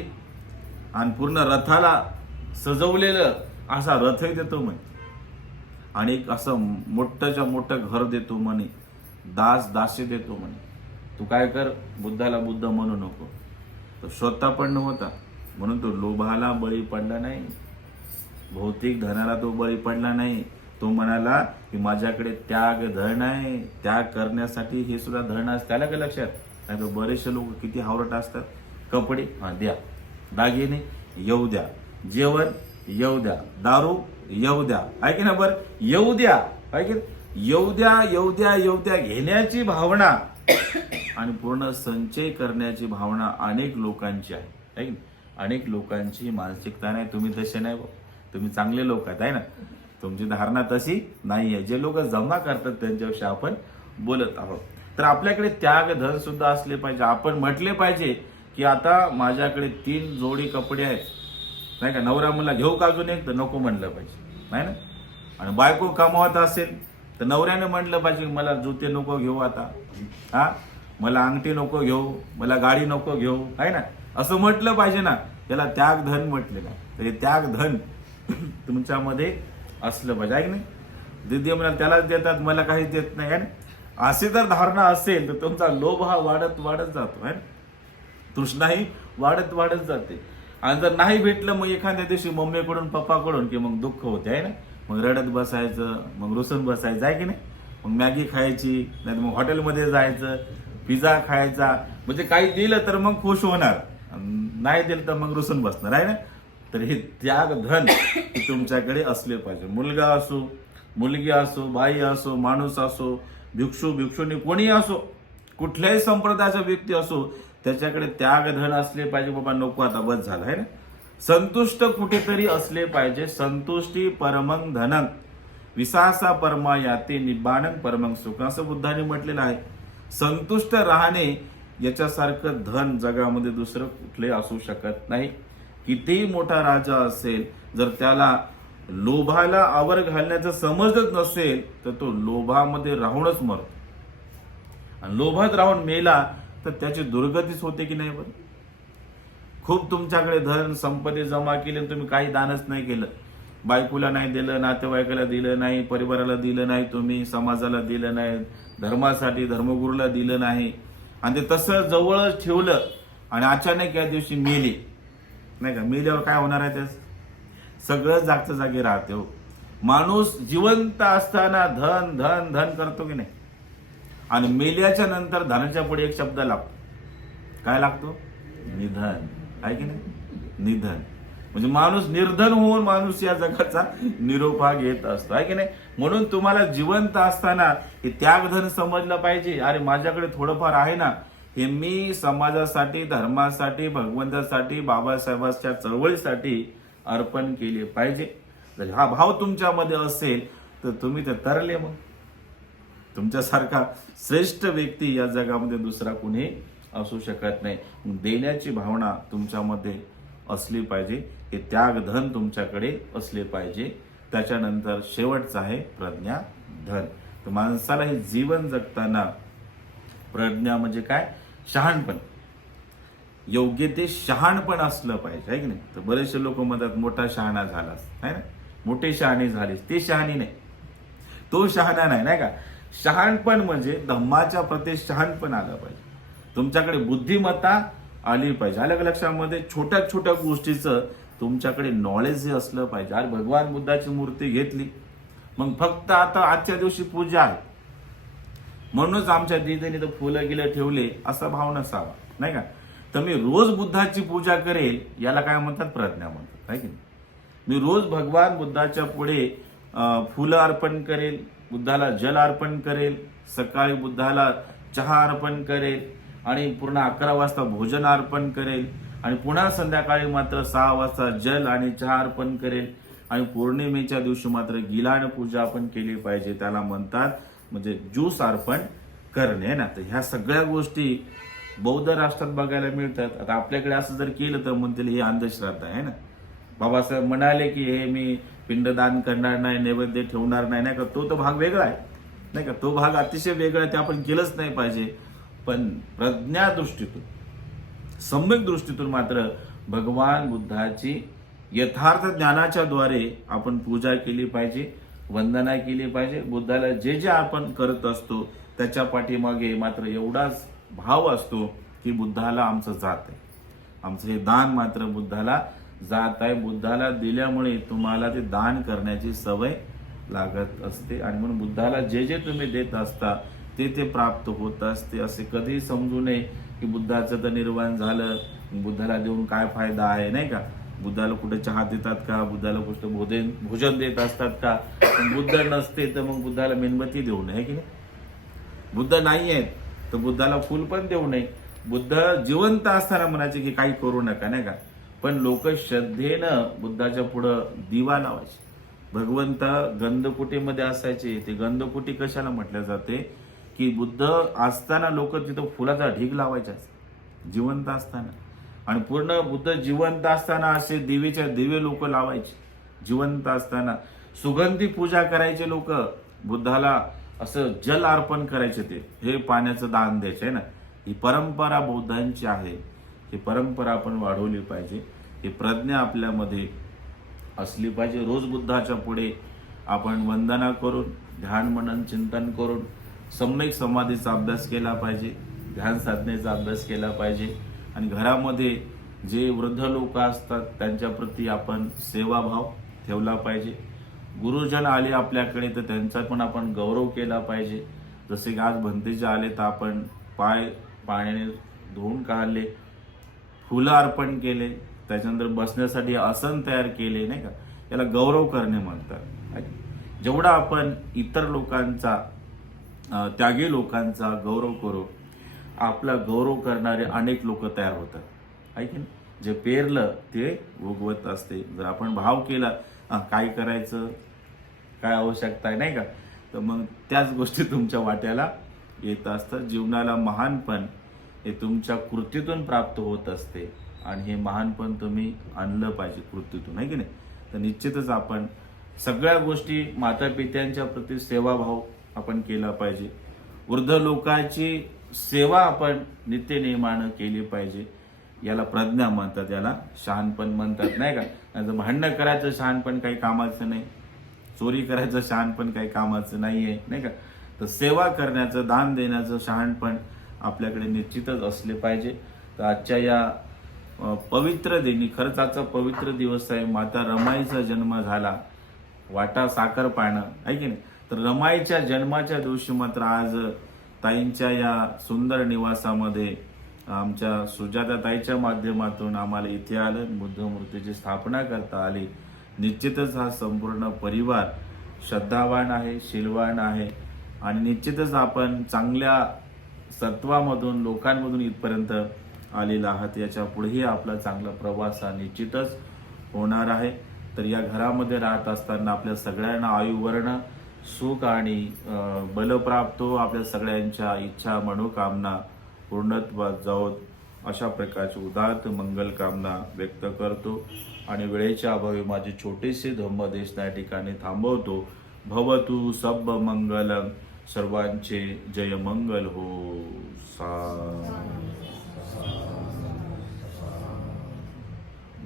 आणि पूर्ण रथाला सजवलेलं असा रथही देतो म्हणे, आणि एक असं मोठंच्या मोठं घर देतो म्हणे, दास दासी देतो म्हणे. तू काय कर, बुद्धाला बुद्ध म्हणू नको. तो श्रोतापन्न होता म्हणून तो लोभाला बळी पडला नाही, भौतिक धनाला तो बळी पडला नाही. तो म्हणाला की माझ्याकडे त्याग धन आहे, त्याग करण्यासाठी हे सुद्धा धन असतं. त्याला काय लक्षात नाही. तर बरेचसे लोक किती हावरट असतात. कपडे द्या, दागिने येऊ द्या, जेवण येऊ द्या, दारू येऊ द्या, ऐक ना, बरं येऊ द्या, ऐक येऊ द्या, येऊ द्या, येऊ द्या, घेण्याची भावना आणि पूर्ण संचय करण्याची भावना अनेक लोकांची आहे. ऐक ना, अनेक लोकांची मानसिकता नाही. तुम्ही तसे नाही, तुम्ही चांगले लोक आहेत आहे ना, तुमची धारणा तशी नाही आहे. जे लोक जमा करतात त्यांच्याविषयी आपण बोलत आहोत. तर आपल्याकडे त्याग धन सुद्धा असले पाहिजे. आपण म्हटले पाहिजे की आता माझ्याकडे 3 जोडी कपडे आहेत, नाही का. नवरा मला घेऊ का अजून एक, तर नको म्हणलं पाहिजे, नाही ना. आणि बायको कमावत असेल तर नवऱ्याने म्हणलं पाहिजे मला जुते नको घेऊ आता, हा मला अंगठी नको घेऊ, मला गाडी नको घेऊ, आहे ना, असं म्हटलं पाहिजे ना. त्याला त्याग धन म्हटलेलं आहे. तर हे त्याग धन तुमच्यामध्ये असलं पाहिजे, आहे की नाही. दिदी म्हणाल त्यालाच देतात, मला काहीच देत नाही, आहे ना. अशी जर धारणा असेल तर तुमचा लोभ हा वाढत वाढत जातो, आहे ना. तृष्णाही वाढत वाढत जाते. आणि जर नाही भेटलं मग एखाद्या दिवशी मम्मीकडून पप्पाकडून की मग दुःख होते, आहे ना. मग रडत बसायचं, मग रुसून बसायचं, आहे की नाही. मग मॅगी खायची, नाही मग हॉटेलमध्ये जायचं, पिझ्झा खायचा. म्हणजे काही दिलं तर मग खुश होणार, नाही दिलं तर मग रुसून बसणार, आहे ना. तर हे त्याग धन तुमच्याकडे असले पाहिजे. मुलगा असो, मुलगी असो, बाई असो, माणूस असो, भिक्षू भिक्षुनी कोणी असो, कुठल्याही संप्रदायाचा व्यक्ती असो, त्याच्याकडे त्याग धन असले पाहिजे. बाबा नको आता बस झालं, आहे ना. संतुष्ट कुठेतरी असले पाहिजे. संतुष्टी परमं धनं विसासा परमा याते निब्बाणं परमं सुख, असं बुद्धाने म्हटलेलं आहे. संतुष्ट राहणे याच्यासारखं धन जगामध्ये दुसरं कुठले असू शकत नाही. कितीही मोठा राजा असेल, जर त्याला लोभाला आवर घालण्याचं समजत नसेल तर तो लोभामध्ये राहूनच मरतो. आणि लोभात राहून मेला तर त्याची दुर्गतीच होते की नाही बरं. खूप तुमच्याकडे धन संपत्ती जमा केली आणि तुम्ही काही दानच नाही केलं, बायकोला नाही दिलं, नातेवाईकाला दिलं नाही, परिवाराला दिलं नाही, तुम्ही समाजाला दिलं नाही, धर्मासाठी धर्मगुरूला दिलं नाही, आणि ते तसं जवळच ठेवलं आणि अचानक या दिवशी मेले, नाही का? मेल्यावर काय होणार आहे? ते सगळं जागच्या जागी राहते हो. माणूस जिवंत असताना धन धन धन करतो की नाही, आणि मेल्याच्या नंतर धनाच्या पुढे एक शब्द लागतो. काय लागतो? निधन. आहे की नाही? निधन. म्हणजे माणूस निर्धन होऊन माणूस या जगाचा निरोप हा घेत असतो, आहे की नाही? म्हणून तुम्हाला जिवंत असताना हे त्यागधन समजलं पाहिजे. अरे माझ्याकडे थोडंफार आहे ना, हे मी समाजासाठी, धर्मासाठी, भगवंतासाठी, बाबासाहेबांच्या चळवळीसाठी अर्पण केले पाहिजे. जर हा भाव तुमच्यामध्ये असेल तर तुम्ही ते तरले. मग तुमच्यासारखा श्रेष्ठ व्यक्ती या जगामध्ये दुसरा कुणी असू शकत नाही. देण्याची भावना तुमच्यामध्ये असली पाहिजे, हे त्यागधन तुमच्याकडे असले पाहिजे. त्याच्यानंतर शेवटचं आहे प्रज्ञा धन. तर माणसाला हे जीवन जगताना प्रज्ञा म्हणजे काय? शहाणपण. योग्य ते शहाणपण असलं पाहिजे, आहे की नाही? तर बरेचसे लोक म्हणतात मोठा शहाणा झालास, आहे ना, मोठे शहाणे झालेस. ते शहाणी नाही, तो शहाणा नाही, नाही का? शहाणपण म्हणजे धम्माच्या प्रती शहाणपण आलं पाहिजे. तुमच्याकडे बुद्धिमत्ता आली पाहिजे. आलं का लक्षामध्ये? छोट्या छोट्या गोष्टीचं तुमच्याकडे नॉलेज हे असलं पाहिजे. आज भगवान बुद्धाची मूर्ती घेतली, मग फक्त आता आजच्या दिवशी पूजा आहे म्हणूनच आमच्या दीदीने तर फुलं गिलं ठेवले असा भाव नसावा, नाही का? तर मी रोज बुद्धाची पूजा करेल, याला काय म्हणतात? प्रज्ञा म्हणतात, आहे की नाही? मी रोज भगवान बुद्धाच्या पुढे फुलं अर्पण करेल, बुद्धाला जल अर्पण करेल, सकाळी बुद्धाला चहा अर्पण करेल, आणि पूर्ण 11 वाजता भोजन अर्पण करेल, आणि पुन्हा संध्याकाळी मात्र 6 वाजता जल आणि चहा अर्पण करेल, आणि पौर्णिमेच्या दिवशी मात्र गिलान पूजा आपण केली पाहिजे. त्याला म्हणतात म्हणजे ज्यूस अर्पण करणे, ना. तर ह्या सगळ्या गोष्टी बौद्ध राष्ट्रात बघायला मिळतात. आता आपल्याकडे असं जर केलं तर म्हणतील हे अंधश्रद्धा आहे ना. बाबासाहेब म्हणाले की हे मी पिंडदान करणार नाही, नैवेद्य ठेवणार नाही, नाही का? तो भाग वेगळा आहे, नाही का? तो भाग अतिशय वेगळा आहे, ते आपण केलंच नाही पाहिजे. पण प्रज्ञा दृष्टीतून, सम्यक दृष्टीतून मात्र भगवान बुद्धाची यथार्थ ज्ञानाच्या द्वारे आपण पूजा केली पाहिजे, वंदना केली पाहिजे. बुद्धाला जे जे आपण करत असतो त्याच्या पाठीमागे मात्र एवढाच भाव असतो की बुद्धाला आमचं जात आहे, आमचं हे दान मात्र बुद्धाला जात आहे. बुद्धाला दिल्यामुळे तुम्हाला ते दान करण्याची सवय लागत असते, आणि म्हणून बुद्धाला जे जे तुम्ही देत असता ते प्राप्त होत असते. असे कधीही समजू नये की बुद्धाचं तर निर्वाण झालं, बुद्धाला देऊन काय फायदा आहे, नाही का? बुद्धाला कुठे चहा देतात का? बुद्धाला कुठं भोजन देत असतात का? पण बुद्ध नसते तर मग बुद्धाला मेणबत्ती देऊ नये, की नाही? बुद्ध नाही आहेत तर बुद्धाला फुल पण देऊ नये. बुद्ध जिवंत असताना म्हणायचे की काही करू नका, नाही का? पण लोक श्रद्धेनं बुद्धाच्या पुढं दिवा लावायचे. भगवंत गंधकुटीमध्ये असायचे. ते गंधकुटी कशाला म्हटलं जाते? की बुद्ध असताना लोक तिथं फुलाचा ढीग लावायचे जिवंत असताना, आणि पूर्ण बुद्ध जिवंत असताना असे दिवेच्या दिवे लोक लावायचे. जिवंत असताना सुगंधी पूजा करायचे लोक, बुद्धाला असं जल अर्पण करायचे, ते हे पाण्याचं दान द्यायचे ना. ही परंपरा बौद्धांची आहे, ही परंपरा आपण वाढवली पाहिजे. ही प्रज्ञा आपल्यामध्ये असली पाहिजे. रोज बुद्धाच्या पुढे आपण वंदना करून, ध्यान मनन चिंतन करून, सम्यक समाधीचा अभ्यास केला पाहिजे, ध्यान साधनेचा अभ्यास केला पाहिजे. आणि घरामध्ये जे वृद्ध लोक असतात त्यांच्याप्रती आपण सेवाभाव ठेवला पाहिजे. गुरुजन आले आपल्याकडे तर त्यांचा पण आपण गौरव केला पाहिजे. जसे की आज भंतेजी आले तर आपण पाय पाण्याने धुवून काढले, फुलं अर्पण केले, त्याच्यानंतर बसण्यासाठी आसन तयार केले, नाही का? याला गौरव करणे म्हणतात. जेवढा आपण इतर लोकांचा, त्यागी लोकांचा गौरव करू, आपला गौरव करणारे अनेक लोक तयार होतात, आहे की नाही? जे पेरलं ते उगवत असते. जर आपण भाव केला काय करायचं, काय आवश्यकता आहे, नाही का? तर मग त्याच गोष्टी तुमच्या वाट्याला येत असतात. जीवनाला महानपण हे तुमच्या कृतीतून प्राप्त होत असते, आणि हे महानपण तुम्ही आणलं पाहिजे कृतीतून, आहे की नाही? तर निश्चितच आपण सगळ्या गोष्टी माता पित्यांच्या प्रती सेवाभाव आपण केला पाहिजे. वृद्ध लोकांची सेवा आपण नित्यनेमानं केली पाहिजे. याला प्रज्ञा म्हणतात, याला शहाणपण म्हणतात, नाही का. आणि भांडणं करायचं शहाणपण काही कामाचं नाही, चोरी करायचं शहाणपण काही कामाचं नाहीये, नाही का. तर सेवा करण्याचं, दान देण्याचं शहाणपण आपल्याकडे निश्चितच असले पाहिजे. तर आजच्या या पवित्र दिनी, खरंच आजचा पवित्र दिवस आहे. माता रमाईचा जन्म झाला, वाटा साखर पाळणं आहे की नाही. तर रमाईच्या जन्माच्या दिवशी मात्र आज ताईंच्या या सुंदर निवासामध्ये आमच्या सुजाता ताईच्या माध्यमातून आम्हाला इथे आलं, बुद्ध मूर्तीची स्थापना करता आली. निश्चितच हा संपूर्ण परिवार श्रद्धावान आहे, शीलवान आहे आणि निश्चितच आपण चांगल्या सत्वामधून, लोकांमधून इथपर्यंत आलेला आहात. याच्या पुढेही आपला चांगला प्रवास हा निश्चितच होणार आहे. तर या घरामध्ये राहत असताना आपल्या सगळ्यांना आयुवर्ण, सुख आणि बलप्राप्त हो. आपल्या सगळ्यांच्या इच्छा, मनोकामना पूर्णत्वात जावोत, अशा प्रकारची उदात्त मंगल कामना व्यक्त करतो. आणि वेळेच्या अभावी माझे छोटेसे धम्मदेश त्या ठिकाणी थांबवतो. भवतु सब मंगलम, सर्वांचे जय मंगल हो.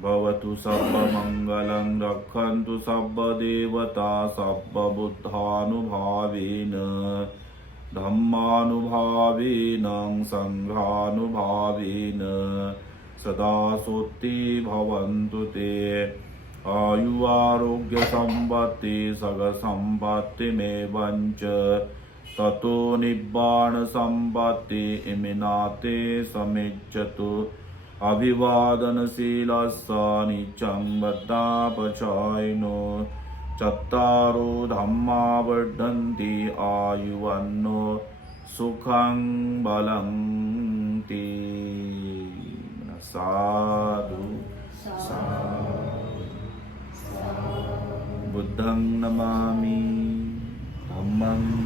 भवतु सब मंगलं, रक्षन्तु सब देवता, सब बुद्धानुभावेन, धम्मानुभावेन, संघानुभावेन, सदा सोत्ती भवन्तु ते. आयु आरोग्य संपत्ति सग संपत्तिमेवञ्च, ततो निब्बाण संपत्ति इमिनाते समिज्जतु. अभिवादनशीलस्य नित्यं वद्धापचायिनो, चत्तारो धम्मा वर्धन्ति आयुवन्नो सुखं बलं ते. साधु बुद्धं नमामि, धम्मं